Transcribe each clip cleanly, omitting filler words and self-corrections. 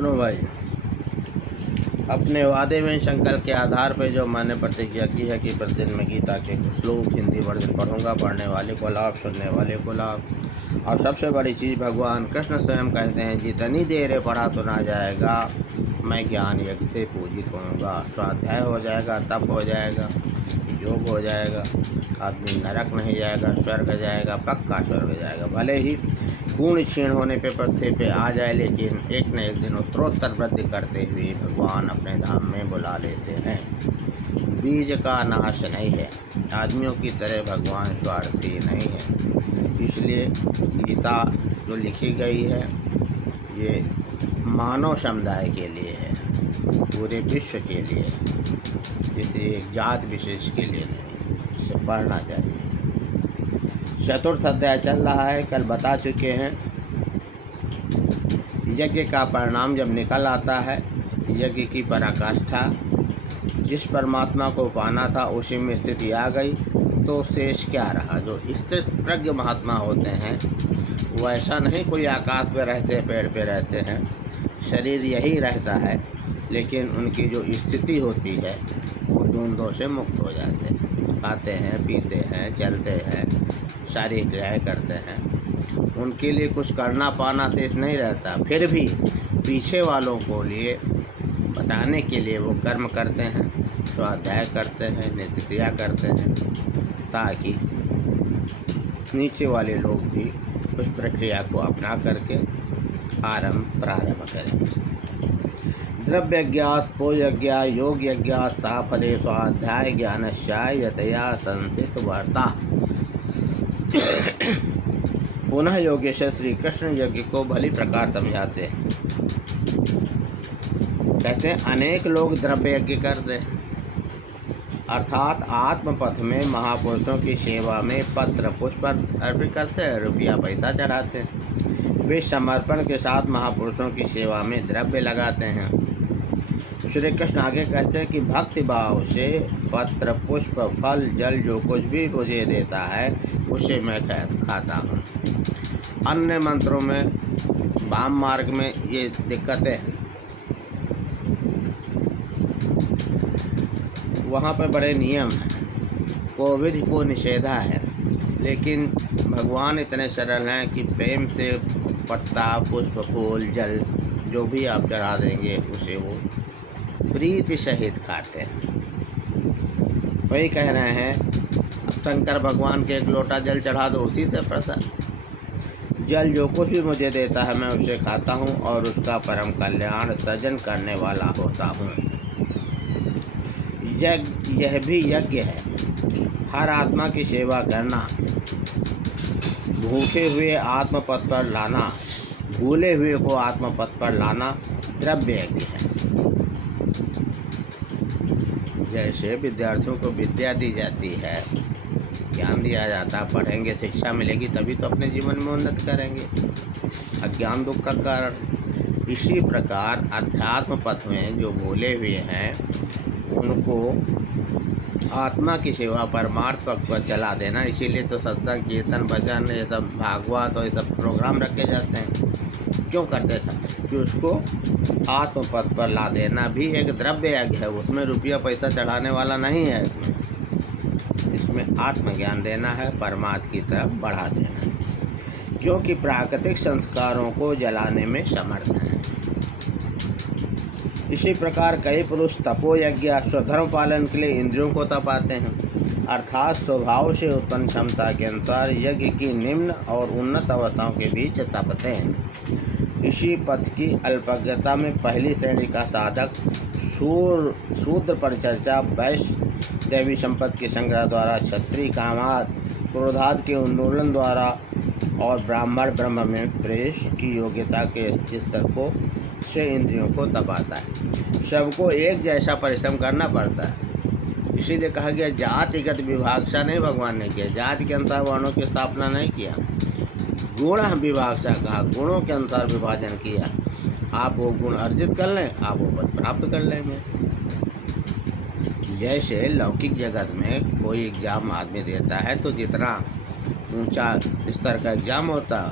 सुनो भाई, अपने वादे में संकल्प के आधार पर जो मैंने प्रतिज्ञा की है कि प्रतिदिन मैं गीता के कुछ श्लोक हिंदी वर्जन पढ़ूंगा, पढ़ने वाले को लाभ, सुनने वाले को लाभ। और सबसे बड़ी चीज़, भगवान कृष्ण स्वयं कहते हैं जितनी देर पढ़ा सुना जाएगा मैं ज्ञान यज्ञ से पूजित होऊंगा। स्वाध्याय हो जाएगा, तप हो जाएगा, योग हो जाएगा, आदमी नरक नहीं जाएगा, स्वर्ग जाएगा, पक्का स्वर्ग जाएगा। भले ही पूर्ण क्षीण होने पे पत्ते पे आ जाए, लेकिन एक न एक दिन उत्तरोत्तर वृद्धि करते हुए भगवान अपने धाम में बुला लेते हैं। बीज का नाश नहीं है, आदमियों की तरह भगवान स्वार्थी नहीं है। इसलिए गीता जो लिखी गई है ये मानव समुदाय के लिए है, पूरे विश्व के लिए, किसी एक जात विशेष के लिए नहीं। इसे पढ़ना चाहिए। चतुर्थ अध्याय चल रहा है, कल बता चुके हैं। यज्ञ का परिणाम जब निकल आता है, यज्ञ की पराकाष्ठा, जिस परमात्मा को पाना था उसी में स्थिति आ गई, तो शेष क्या रहा। जो स्थित प्रज्ञ महात्मा होते हैं वो ऐसा नहीं कोई आकाश पे रहते हैं, पेड़ पे रहते हैं, शरीर यही रहता है, लेकिन उनकी जो स्थिति होती है वो द्वंद्वों से मुक्त हो जाते हैं। खाते हैं, पीते हैं, चलते हैं, सारी क्रियाएँ करते हैं। उनके लिए कुछ करना पाना शेष नहीं रहता। फिर भी पीछे वालों को लिए बताने के लिए वो कर्म करते हैं, स्वाध्याय करते हैं, नित्य क्रिया करते हैं, ताकि नीचे वाले लोग भी उस प्रक्रिया को अपना करके प्रारंभ करें। द्रव्य यज्ञास पो यज्ञ योग यज्ञास तापदे स्वाध्याय ज्ञानश्चाय यतया संस्थित वार्ता। पुनः योगेश्वर श्री कृष्ण यज्ञ को भली प्रकार समझाते हैं। कहते हैं अनेक लोग द्रव्य यज्ञ करते हैं, अर्थात आत्मपथ में महापुरुषों की सेवा में पत्र पुष्प अर्पित करते हैं, रुपया पैसा चढ़ाते हैं। वे समर्पण के साथ महापुरुषों की सेवा में द्रव्य लगाते हैं। श्री कृष्ण आगे कहते हैं कि भक्ति भाव से पत्र पुष्प फल जल जो कुछ भी मुझे देता है उसे मैं खाता हूँ। अन्य मंत्रों में वाम मार्ग में ये दिक्कतें, वहाँ पर बड़े नियम हैं, कोविद को निषेधा है, लेकिन भगवान इतने सरल हैं कि प्रेम से पत्ता पुष्प फूल जल जो भी आप चढ़ा देंगे उसे वो प्रीति सहित खाते हैं। वही कह रहे हैं, अब शंकर भगवान के एक लोटा जल चढ़ा दो, उसी से प्रसन्न। जल जो कुछ भी मुझे देता है मैं उसे खाता हूँ और उसका परम कल्याण सृजन करने वाला होता हूँ। यह भी यज्ञ है, हर आत्मा की सेवा करना, भूखे हुए आत्मपथ पर लाना, भूले हुए को आत्मपथ पर लाना द्रव्य यज्ञ है। जैसे विद्यार्थियों को विद्या दी जाती है, ज्ञान दिया जाता, पढ़ेंगे शिक्षा मिलेगी तभी तो अपने जीवन में उन्नति करेंगे, अज्ञान दुख का कारण। इसी प्रकार अध्यात्म पथ में जो भूले हुए हैं उनको आत्मा की सेवा परमार्थ पथ पर चला देना। इसीलिए तो सत्संग कीर्तन भजन ये सब भागवत और ये सब प्रोग्राम रखे जाते हैं। क्यों करते हैं? कि उसको आत्मपथ पर ला देना भी एक द्रव्य यज्ञ है, उसमें रुपया पैसा चढ़ाने वाला नहीं है। इसमें आत्मज्ञान देना है, परमात्मा की तरफ बढ़ा देना, क्योंकि प्राकृतिक संस्कारों को जलाने में समर्थ हैं। इसी प्रकार कई पुरुष तपो यज्ञ स्वधर्म पालन के लिए इंद्रियों को तपाते हैं, अर्थात स्वभाव से उत्पन्न क्षमता के अनुसार यज्ञ की निम्न और उन्नत अवस्थाओं के बीच तपते हैं। इसी पथ की अल्पज्ञता में पहली श्रेणी का साधक शूद्र परिचर्चा, वैश्य देवी संपत्ति के संग्रह द्वारा, क्षत्रिय कामाद क्रोधाद के उन्मूलन द्वारा और ब्राह्मण ब्रह्म में प्रवेश की योग्यता के स्तर को से इंद्रियों को तपाता है। सबको एक जैसा परिश्रम करना पड़ता है। इसीलिए कहा गया जातिगत विभागसा नहीं भगवान ने किया, जाति के अनुसार वर्णों की स्थापना नहीं किया, गुण विभागसा कहा, गुणों के अनुसार विभाजन किया। आप वो गुण अर्जित कर लें, आप वो पद प्राप्त कर लेंगे। जैसे लौकिक जगत में कोई एग्जाम आदमी देता है तो जितना ऊंचा स्तर का एग्जाम होता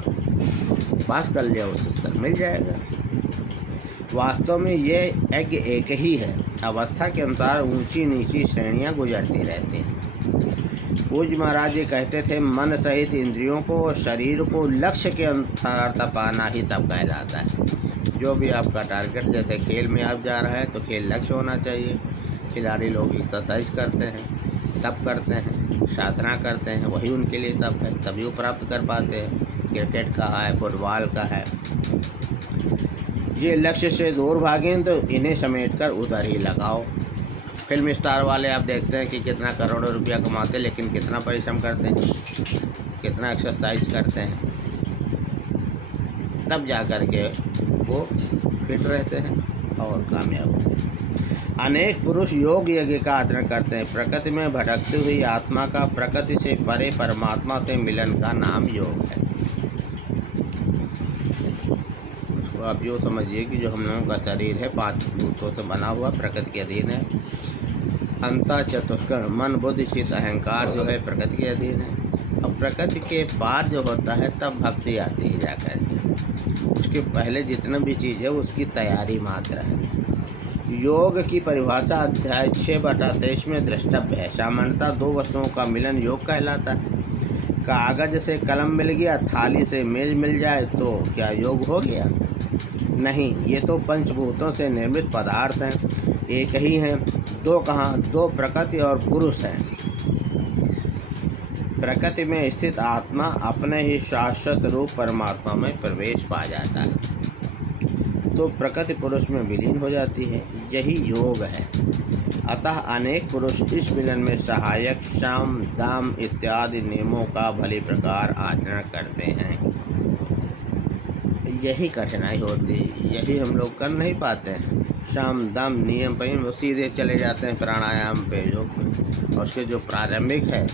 पास कर लिया उस स्तर मिल जाएगा। वास्तव में ये यज्ञ एक ही है। अवस्था के अनुसार ऊंची नीची श्रेणियां गुजरती रहती हैं। पूज्य महाराज जी कहते थे, मन सहित इंद्रियों को और शरीर को लक्ष्य के अनुसार तपाना ही तप कहलाता है। जो भी आपका टारगेट, जैसे खेल में आप जा रहे हैं तो खेल लक्ष्य होना चाहिए। खिलाड़ी लोग एक्सरसाइज करते हैं, तप करते हैं, साधना करते हैं, वही उनके लिए तप है, तभी वो प्राप्त कर पाते हैं। क्रिकेट का है, फुटबॉल का है। ये लक्ष्य से दूर भागें तो इन्हें समेटकर उधर ही लगाओ। फिल्म स्टार वाले आप देखते हैं कि कितना करोड़ों रुपया कमाते हैं, लेकिन कितना परिश्रम करते हैं, कितना एक्सरसाइज करते हैं, तब जा कर के वो फिट रहते हैं और कामयाब होते हैं। अनेक पुरुष योग यज्ञ का आचरण करते हैं। प्रकृति में भटकती हुई आत्मा का प्रकृति से परे परमात्मा से मिलन का नाम योग है। उसको आप यूँ समझिए कि जो हम लोगों का शरीर है 5 भूतों से बना हुआ, प्रकृति के अधीन है। अंतर चतुष्कर्ण मन बुद्धि चित्त अहंकार जो है प्रकृति के अधीन है। अब प्रकृति के पार जो होता है तब भक्ति आती है जाकर के। उसके पहले जितना भी चीज़ है उसकी तैयारी मात्र है। योग की परिभाषा अध्याय 6/23 में द्रष्टव्य है। सामान्यतः 2 वस्तुओं का मिलन योग कहलाता है। कागज से कलम मिल गया, थाली से मेज मिल जाए तो क्या योग हो गया? नहीं, ये तो पंचभूतों से निर्मित पदार्थ हैं, एक ही हैं। 2 कहाँ, 2 प्रकृति और पुरुष हैं। प्रकृति में स्थित आत्मा अपने ही शाश्वत रूप परमात्मा में प्रवेश पा जाता है, तो प्रकृति पुरुष में विलीन हो जाती है। यही योग है। अतः अनेक पुरुष इस मिलन में सहायक साम दाम इत्यादि नियमों का भली प्रकार आचरण करते हैं। यही कठिनाई होती है, यही हम लोग कर नहीं पाते हैं। शाम दाम नियम पर वो सीधे चले जाते हैं प्राणायाम पे, योग पे, और उसके जो प्रारंभिक है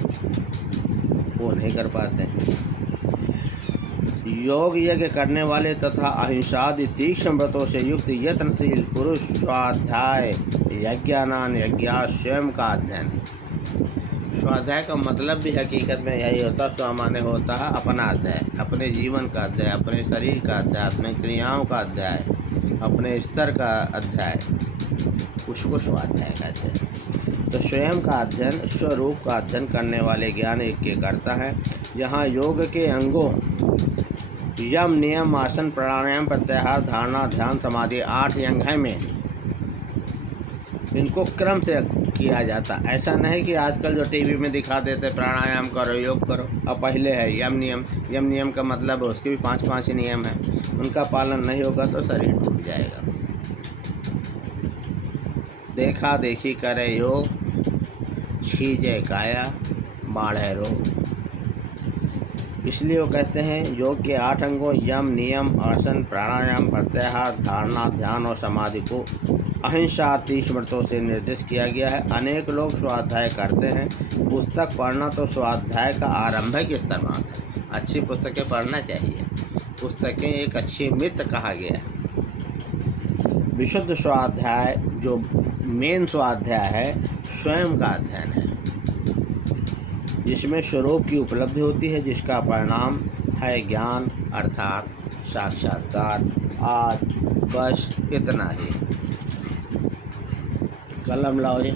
वो नहीं कर पाते हैं। योग यज्ञ करने वाले तथा अहिंसादि तीक्ष्ण व्रतों से युक्त यत्नशील पुरुष स्वाध्याय यज्ञानान यज्ञा स्वयं का अध्ययन। स्वाध्याय का मतलब भी हकीकत में यही होता है। सामान्य होता है अपना अध्याय, अपने जीवन का अध्याय, अपने शरीर का अध्याय, अपने क्रियाओं का अध्याय, अपने स्तर का अध्याय, उसको स्वाध्याय कहते हैं। तो स्वयं का अध्ययन, स्वरूप का अध्ययन करने वाले ज्ञान यज्ञ करता है। यहाँ योग के अंगों यम नियम आसन प्राणायाम प्रत्याहार धारणा ध्यान समाधि 8 अंग हैं में इनको क्रम से किया जाता। ऐसा नहीं कि आजकल जो टीवी में दिखा देते प्राणायाम करो योग करो, अब पहले है यम नियम। यम नियम का मतलब उसके भी 5 नियम हैं, उनका पालन नहीं होगा तो शरीर टूट जाएगा। देखा देखी करे योग, छीजे काया बाढ़े रोग। इसलिए वो कहते हैं योग के 8 अंगों यम नियम आसन प्राणायाम प्रत्याहार धारणा ध्यान और समाधि को अहिंसा 30 व्रतों से निर्दिष्ट किया गया है। अनेक लोग स्वाध्याय करते हैं। पुस्तक पढ़ना तो स्वाध्याय का आरंभिक स्तर मात्र है। अच्छी पुस्तकें पढ़ना चाहिए। पुस्तकें एक अच्छी मित्र कहा गया है। विशुद्ध स्वाध्याय जो मेन स्वाध्याय है स्वयं का अध्ययन है, जिसमें स्वरूप की उपलब्धि होती है, जिसका परिणाम है ज्ञान अर्थात साक्षात्कार। आज बस इतना ही। कलम लाओ जी।